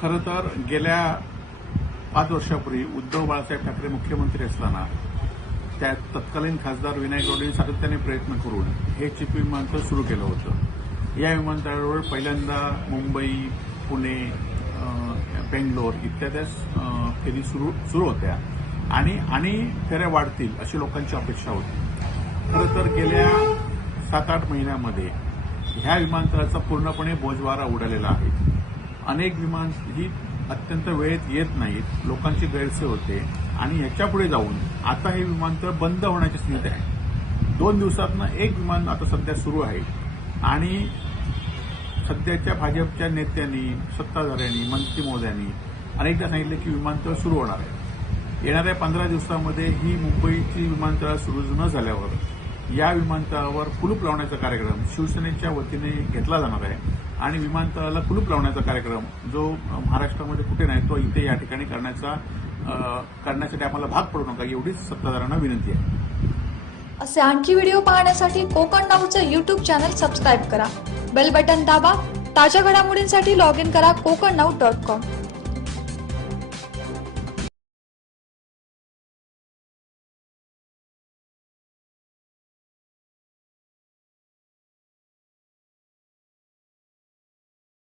खरं तर गेल्या पाच वर्षापूर्वी उद्धव बाळासाहेब ठाकरे मुख्यमंत्री असताना त्या तत्कालीन खासदार विनायक गौडेंनी सातत्याने प्रयत्न करून हे चिप विमानतळ सुरू केलं होतं. या विमानतळावर पहिल्यांदा मुंबई पुणे बेंगलोर इत्यादी फेरी सुरू सुरू होत्या. आणि आणि फेऱ्या वाढतील अशी लोकांची अपेक्षा होती. खरं तर गेल्या सात आठ महिन्यामध्ये ह्या विमानतळाचा पूर्णपणे बोजवारा उडालेला आहे. अनेक विमान ही अत्यंत वेळेत येत नाहीत लोकांची गैरसोय होते. आणि ह्याच्यापुढे जाऊन आता हे विमानतळ बंद होण्याची स्थिती आहे. दोन दिवसातनं एक विमान आता सध्या सुरू आहे. आणि सध्याच्या भाजपच्या नेत्यांनी सत्ताधाऱ्यांनी मंत्री महोदयांनी अनेकदा सांगितलं की विमानतळ सुरू होणार आहे. येणाऱ्या पंधरा दिवसामध्ये ही मुंबईची विमानतळ सुरू न झाल्यावर या विमानतळावर कुलूप लावण्याचा कार्यक्रम शिवसेनेच्या वतीने घेतला जाणार आहे. आणि विमानतळाला कुलूप लावण्याचा कार्यक्रम जो महाराष्ट्रामध्ये कुठे नाही तो इथे या ठिकाणी करण्याचा करण्यासाठी आम्हाला भाग पडू नका एवढीच सत्ताधाऱ्यांना विनंती आहे. असे आणखी व्हिडिओ पाहण्यासाठी कोकण नाऊचं यूट्यूब चॅनल सबस्क्राईब करा. बेल बटन दाबा ताज्या घडामोडींसाठी लॉग इन करा कोकण नाऊ डॉट कॉम